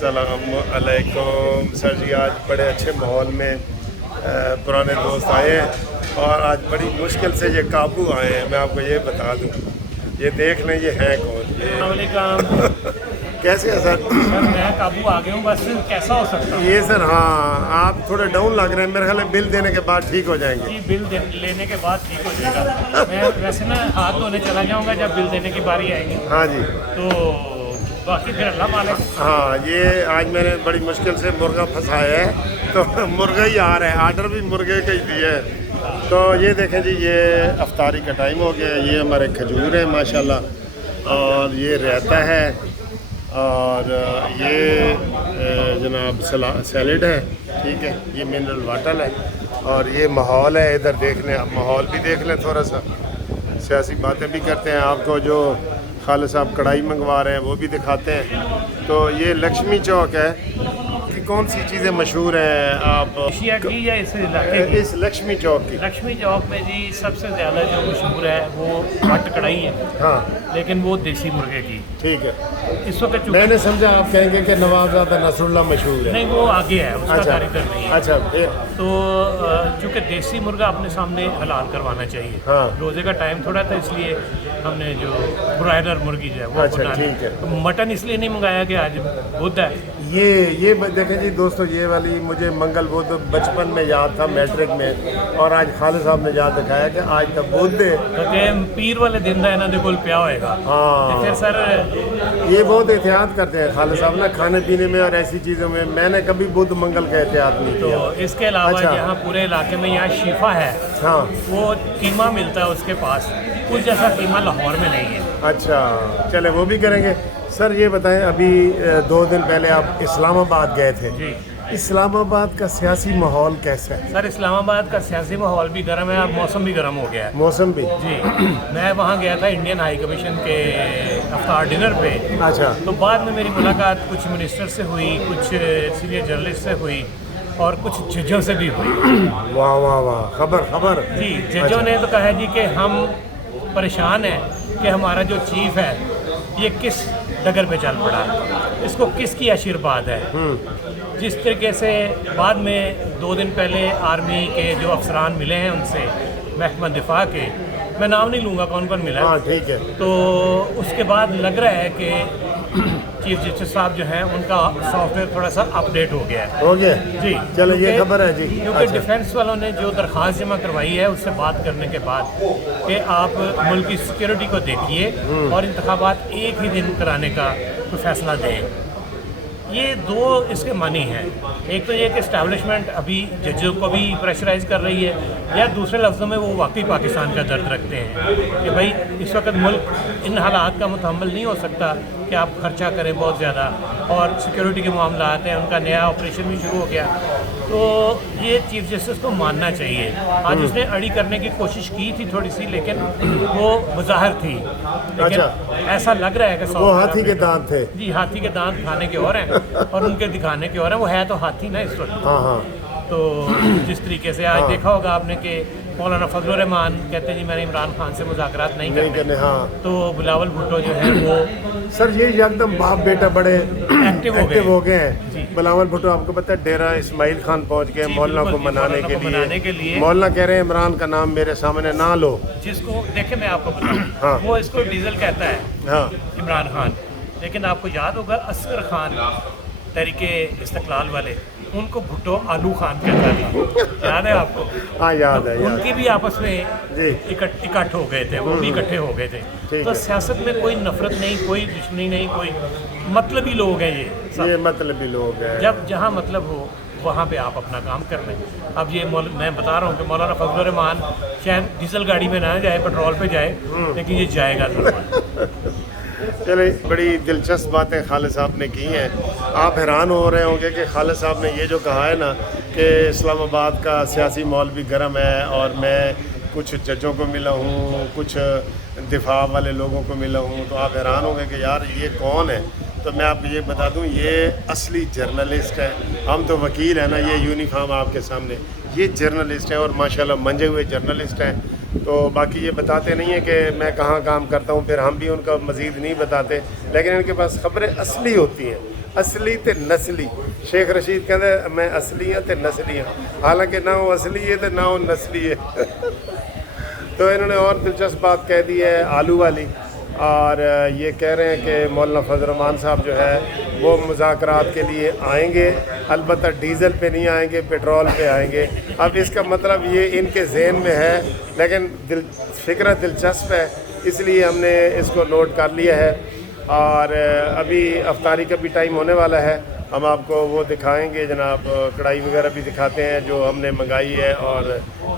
अस्सलाम अलैकुम सर जी। आज बड़े अच्छे माहौल में पुराने दोस्त आए हैं और आज बड़ी मुश्किल से ये काबू आए हैं। मैं आपको ये बता दूं, ये देख लें ये हैं कौन। कैसे है सर? मैं काबू आ गया हूँ, बस कैसा हो सकता है ये सर, हाँ आप थोड़े डाउन लग रहे हैं। मेरे ख्याल है बिल देने के बाद ठीक हो जाएंगे। जी, लेने के बाद ठीक हो जाएगा। मैं वैसे ना हाथ धोने चला जाऊँगा जब बिल देने की बारी आएगी। हाँ जी, तो बाकी फिर अल्लाह मालिक। हाँ ये आज मैंने बड़ी मुश्किल से मुर्गा फंसाया है, तो मुर्गा ही आ रहा है। आर्डर भी मुर्गे का ही दिया है। तो ये देखें जी, ये अफ्तारी का टाइम हो गया है। ये हमारे खजूर है माशाल्लाह, और ये रहता है, और ये जनाब सैलेड है, ठीक है। ये मिनरल वाटर है, और ये माहौल है इधर। देख लें, आप माहौल भी देख लें, थोड़ा सा सियासी बातें भी करते हैं। आपको जो खालिद साहब कढ़ाई मंगवा रहे हैं वो भी दिखाते हैं। तो ये लक्ष्मी चौक है कि कौन सी चीज़ें मशहूर हैं आप एशिया की या इस इलाके की? इस लक्ष्मी चौक की? लक्ष्मी चौक में जी सबसे ज़्यादा जो मशहूर है वो भट्ट कढ़ाई है, हाँ लेकिन वो देसी मुर्गे की। ठीक है। इस वक्त मैंने समझा आप कहेंगे कि नवाबजादा नसरुल्लाह मशहूर है। नहीं, वो आगे है, उसका अच्छा, कारीगर नहीं है। अच्छा फिर तो चूँकि देसी मुर्गा अपने सामने हलाल करवाना चाहिए। हाँ। रोज़े का टाइम थोड़ा था, इसलिए हमने जो ब्रॉयलर मुर्गी जो है वो अच्छा, बना ली। ठीक है। तो मटन इसलिए नहीं मंगाया कि आज बुध है। ये देखें जी दोस्तों, ये वाली मुझे मंगल बुध बचपन में याद था, मैट्रिक में, और आज खालिद साहब ने याद दिखाया कि आज तो बुध है, क्योंकि पीर वाले दिन का इन्होंने कोल पिया होएगा। हाँ। तो फिर सर ये बहुत एहतियात करते हैं खालिद साहब ना, खाने पीने में और ऐसी चीज़ों में। मैंने कभी बुध मंगल का एहतियात नहीं किया। तो इसके अलावा अच्छा। यहाँ पूरे इलाके में यहाँ शिफा है, हाँ वो कीमा मिलता है उसके पास। उस जैसा कीमा लाहौर में नहीं है। अच्छा, चले वो भी करेंगे। सर ये बताएं, अभी 2 दिन पहले आप इस्लामाबाद गए थे। जी इस्लामाबाद का सियासी माहौल कैसा है? सर, इस्लामाबाद का सियासी माहौल भी गर्म है, अब मौसम भी गर्म हो गया है। मौसम भी? जी, मैं वहाँ गया था इंडियन हाई कमीशन के अफ्तार डिनर पे। अच्छा। तो बाद में मेरी मुलाकात कुछ मिनिस्टर से हुई, कुछ सीनियर जर्नलिस्ट से हुई, और कुछ जजों से भी हुई। वाह वाह वाह, खबर जी, जजों ने तो कहा जी कि हम परेशान हैं कि हमारा जो चीफ है ये किस डगर पे चल पड़ा है, इसको किसकी आशीर्वाद है। जिस तरीके से बाद में 2 दिन पहले आर्मी के जो अफसरान मिले हैं उनसे, महकमा दिफा के, मैं नाम नहीं लूँगा कौन कौन मिला है। हाँ ठीक है। तो उसके बाद लग रहा है कि चीफ जस्टिस साहब जो हैं उनका सॉफ्टवेयर थोड़ा सा अपडेट हो गया है। हो गया जी, चलो ये क्योंकि- खबर है जी। क्योंकि अच्छा। डिफेंस वालों ने जो दरख्वास्त जमा करवाई है उससे बात करने के बाद कि आप मुल्क की सिक्योरिटी को देखिए और इंतखाबात एक ही दिन कराने का कोई फैसला दें। ये 2 इसके मानी हैं। एक तो ये कि इस्टेब्लिशमेंट अभी जजों को भी प्रेशराइज कर रही है, या दूसरे लफ्ज़ों में वो वाकई पाकिस्तान का दर्द रखते हैं कि भाई इस वक्त मुल्क इन हालात का मुतहम्मिल नहीं हो सकता कि आप खर्चा करें बहुत ज़्यादा, और सिक्योरिटी के मामलात हैं, उनका नया ऑपरेशन भी शुरू हो गया। तो ये चीफ जस्टिस को मानना चाहिए। आज उसने अड़ी करने की कोशिश की थी थोड़ी सी, लेकिन वो मुज़ाहिर थी। लेकिन अच्छा। ऐसा लग रहा है कि वो हाथी के दांत थे। जी, हाथी के दांत खाने के और हैं और उनके दिखाने के और हैं। वो है तो हाथी ना इस वक्त। हाँ हाँ। तो जिस तरीके से आज देखा होगा आपने कि मौलाना फजल रहमान कहते हैं जी मैंने इमरान खान से मुज़ाकरात नहीं करने। हाँ। तो बिलावल भुट्टो जो है वो सर ये एकदम बाप बेटा बड़े एक्टिव हो गए हैं। बिलावल भुट्टो आपको पता है डेरा इस्माइल खान पहुंच गए मौलाना को मनाने के लिए। मौलाना कह रहे हैं इमरान का नाम मेरे सामने ना लो। जिसको देखे मैं आपको बताऊँ, हाँ। वो इसको डीजल कहता है, हाँ इमरान खान। लेकिन आपको याद होगा असगर खान तहरीके इस्तकलाल वाले, उनको भुट्टो आलू खान कहता था। याद है आपको? हाँ याद है। उनकी भी आपस में जी। इकट्ठ हो गए थे, वो भी इकट्ठे हो गए थे। ठीक तो है। सियासत में कोई नफरत नहीं, कोई दुश्मनी नहीं, कोई मतलबी लोग हैं ये सब। ये मतलबी लोग हैं। जब जहाँ मतलब हो वहाँ पे आप अपना काम कर लें। अब ये मैं बता रहा हूँ कि मौलाना फजल रहमान शायद डीजल गाड़ी में ना जाए, पेट्रोल पे जाए, लेकिन ये जाएगा ज़रूर। चले, बड़ी दिलचस्प बातें खालिद साहब ने की हैं। आप हैरान हो रहे होंगे कि खालिद साहब ने ये जो कहा है ना कि इस्लामाबाद का सियासी माहौल भी गर्म है, और मैं कुछ जजों को मिला हूँ, कुछ दिफा वाले लोगों को मिला हूँ, तो आप हैरान होंगे कि यार ये कौन है। तो मैं आपको ये बता दूँ, ये असली जर्नलिस्ट है। हम तो वकील हैं ना, ये यूनिफॉर्म आपके सामने, ये जर्नलिस्ट है, और माशाल्लाह मंजे हुए जर्नलिस्ट हैं। तो बाकी ये बताते नहीं है कि मैं कहाँ काम करता हूँ, फिर हम भी उनका मज़ीद नहीं बताते, लेकिन इनके पास खबरें असली होती हैं। ਅਸਲੀ ਤੇ ਨਸਲੀ। ਸ਼ੇਖ ਰਸ਼ੀਦ ਕਹਿੰਦਾ ਮੈਂ ਅਸਲੀ ਹਾਂ ਤੇ ਨਸਲੀ ਹਾਂ, ਹਾਲਾਂਕਿ ना वो असली है तो ना वो नस्ली है। तो इन्होंने और दिलचस्प बात कह दी है आलू वाली, और ये कह रहे हैं कि मौलाना फजल रहमान साहब जो है वो मुज़ाकरात के लिए आएंगे, अलबत्ता डीज़ल पे नहीं आएंगे, पेट्रोल पे आएंगे। अब इसका मतलब ये इनके जहन में है, लेकिन फ़िक्र दिलचस्प है, इसलिए हमने इसको नोट कर लिया है। और अभी अफ्तारी का भी टाइम होने वाला है, हम आपको वो दिखाएंगे जनाब, कढ़ाई वगैरह भी दिखाते हैं जो हमने मंगाई है और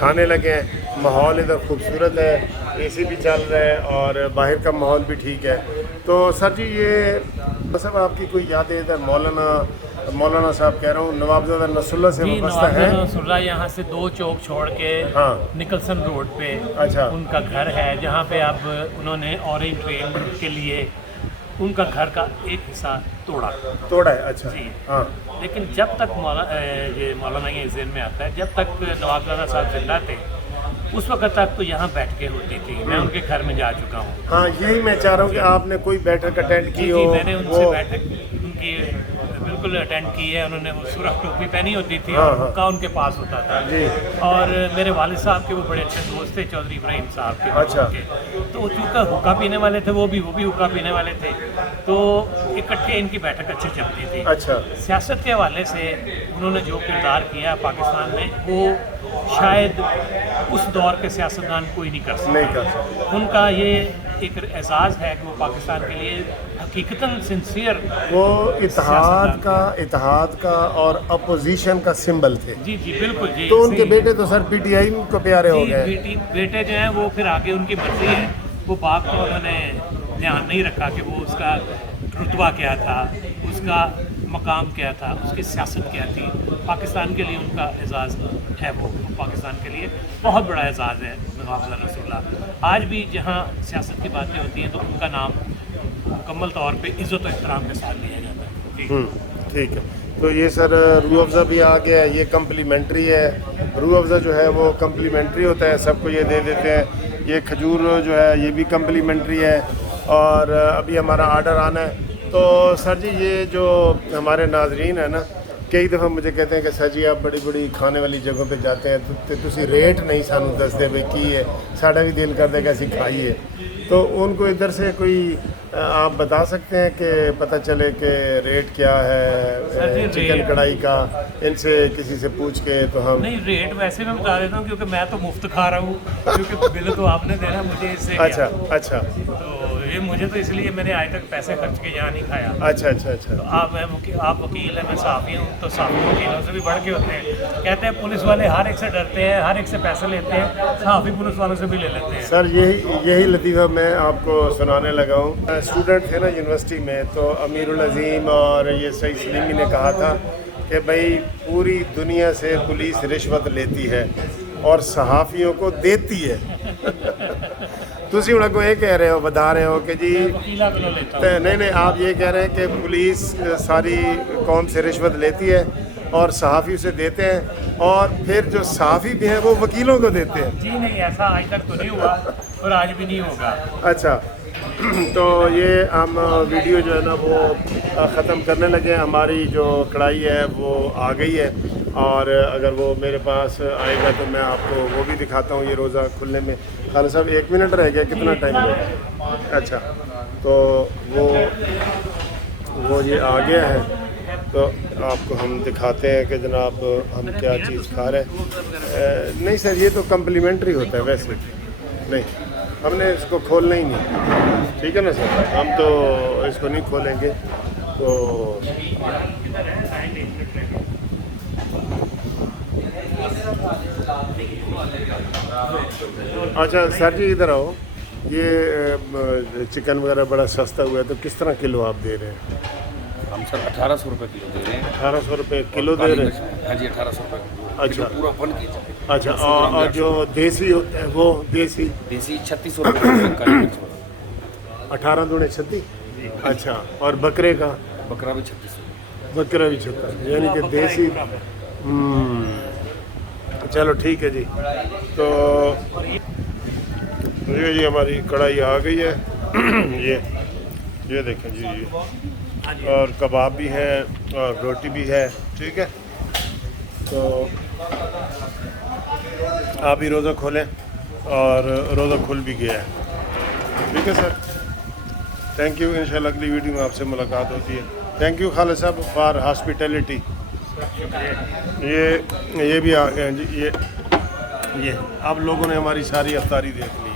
खाने लगे हैं। माहौल इधर खूबसूरत है, एसी भी चल रहा है और बाहर का माहौल भी ठीक है। तो सर जी ये मतलब आपकी कोई यादें इधर मौलाना साहब कह रहा हूँ नवाबजादा नसरुल्लाह से वाबस्ता है? नसरुल्लाह यहाँ से 2 चौक छोड़ के हाँ निकलसन रोड पे अच्छा उनका घर है, जहाँ पे अब उन्होंने ऑरेंज ट्रेन के लिए उनका घर का एक हिस्सा तोड़ा है। अच्छा जी हाँ। लेकिन जब तक मौलाना ये ज़हन में आता है, जब तक नवाबजादा साहब जिंदा थे उस वक्त तक तो यहाँ बैठकें होती थी, मैं उनके घर में जा चुका हूँ। हाँ यही मैं चाह रहा हूँ कि आपने कोई बैठक अटेंड की हो? मैंने उनसे बैठक उनकी बिल्कुल अटेंड की है। उन्होंने वो सुरख टोपी पहनी होती थी और हुक्का उनके पास होता था जी। और मेरे वालिद साहब के वो बड़े अच्छे दोस्त थे चौधरी इब्राहिम साहब के। अच्छा। तो चूँकि हुक्का पीने वाले थे वो भी हुक्का पीने वाले थे, तो इकट्ठे इनकी बैठक अच्छी चलती थी। अच्छा। सियासत के हवाले से उन्होंने जो किरदार किया पाकिस्तान में वो शायद उस दौर के सियासतदान कोई नहीं कर सकता। उनका ये एक एजाज़ है कि वो पाकिस्तान के लिए हकीकतन सिंसियर, वो इत्तेहाद का और अपोजिशन का सिंबल थे। जी जी बिल्कुल जी। तो उनके बेटे तो सर पीटीआई को प्यारे हो गए। बेटे जो हैं वो फिर आगे उनकी मर्जी है, वो बाप को उन्होंने ध्यान नहीं रखा कि वो उसका रुतबा क्या था, उसका मकाम क्या था, उसकी सियासत क्या थी। पाकिस्तान के लिए उनका एजाज़ है, वो पाकिस्तान के लिए बहुत बड़ा एजाज़ है नवाबजादा नसरुल्लाह। आज भी जहाँ सियासत की बातें होती हैं तो उनका नाम मुकम्मल तौर पे इज़्ज़त और एहतराम के साथ लिया जाता है। ठीक है। तो ये सर रूह अफ़ज़ा भी आ गया है, ये कम्प्लीमेंट्री है। रूह अफ़ज़ा जो है वो कम्प्लीमेंट्री होता है, सबको ये दे देते हैं। ये खजूर जो है ये भी कम्प्लीमेंट्री है। और अभी हमारा आर्डर आना है। तो सर जी ये जो हमारे नाजरीन है ना, कई दफ़ा मुझे कहते हैं कि सर जी आप बड़ी बड़ी खाने वाली जगहों पे जाते हैं तो तुसी रेट नहीं सानू दसदे भाई की है, साड़ा भी दिल करता है कि असी खाइए। तो उनको इधर से कोई आप बता सकते हैं कि पता चले कि रेट क्या है चिकन कढ़ाई का, इनसे किसी से पूछ के? तो हम नहीं, रेट वैसे मैं बता देता हूँ क्योंकि मैं तो मुफ्त खा रहा हूँ, क्योंकि बिल तो आपने देना मुझे इससे। अच्छा। तो ये मुझे तो इसलिए मैंने आज तक पैसे खर्च के यहाँ नहीं खाया। अच्छा। तो आप वकील हैं, मैं साफ़ी हूँ, तो साफ़ी वकीलों से भी बढ़ के होते हैं। कहते हैं पुलिस वाले हर एक से डरते हैं, हर एक से पैसे लेते हैं, साफ़ी पुलिस वालों से भी ले लेते हैं। सर यही लतीफ़ा मैं आपको सुनाने लगा हूँ। स्टूडेंट थे ना यूनिवर्सिटी में, तो अमीरुल अज़ीम और ये सईद सलीमी ने कहा था कि भाई पूरी दुनिया से पुलिस रिश्वत लेती है और सहाफ़ियों को देती है। तुसी उन को ये कह रहे हो, बता रहे हो कि जी नहीं, आप ये कह रहे हैं कि पुलिस सारी कौम से रिश्वत लेती है और सहाफ़ी उसे देते हैं, और फिर जो सहाफ़ी भी हैं वो वकीलों को देते हैं। जी नहीं, ऐसा आज तक तो नहीं हुआ और आज भी नहीं होगा। अच्छा। तो ये हम वीडियो जो है ना वो ख़त्म करने लगे। हमारी जो कढ़ाई है वो आ गई है, और अगर वो मेरे पास आएगा तो मैं आपको वो भी दिखाता हूँ। ये रोज़ा खुलने में खालिद साहब 1 मिनट रह गया, कितना टाइम लगा? अच्छा, तो वो ये आ गया है, तो आपको हम दिखाते हैं कि जनाब हम क्या चीज़ खा रहे हैं। नहीं सर, ये तो कम्प्लीमेंट्री होता है, वैसे नहीं, हमने इसको खोलना ही नहीं, ठीक है ना सर, हम तो इसको नहीं खोलेंगे। तो अच्छा सर जी इधर आओ, ये चिकन वगैरह बड़ा सस्ता हुआ है, तो किस तरह किलो आप दे रहे हैं? हम सर 1800 रुपये किलो दे रहे हैं। 1800 रुपये किलो दे रहे हैं? हाँ जी, 1800 रुपये। अच्छा, पूरा 1 केजी। अच्छा, और जो देसी होता है वो देसी 3600 रुपये। 18 दूने 36। अच्छा, और बकरे का? बकरा भी 3600। बकरा भी 36, यानी कि देसी। चलो ठीक है जी। तो ये हमारी कढ़ाई आ गई है। ये देखें जी, اور کباب بھی ہیں اور روٹی بھی ہے. ٹھیک ہے, تو آپ بھی روزہ کھولیں اور روزہ کھل بھی گیا ہے. ٹھیک ہے سر, تھینک یو. انشاءاللہ اگلی ویڈیو میں آپ سے ملاقات ہوتی ہے. تھینک یو خالد صاحب فار ہاسپٹیلٹی. یہ بھی آ گئے ہیں جی. یہ اب لوگوں نے ہماری ساری افطاری دیکھ لی.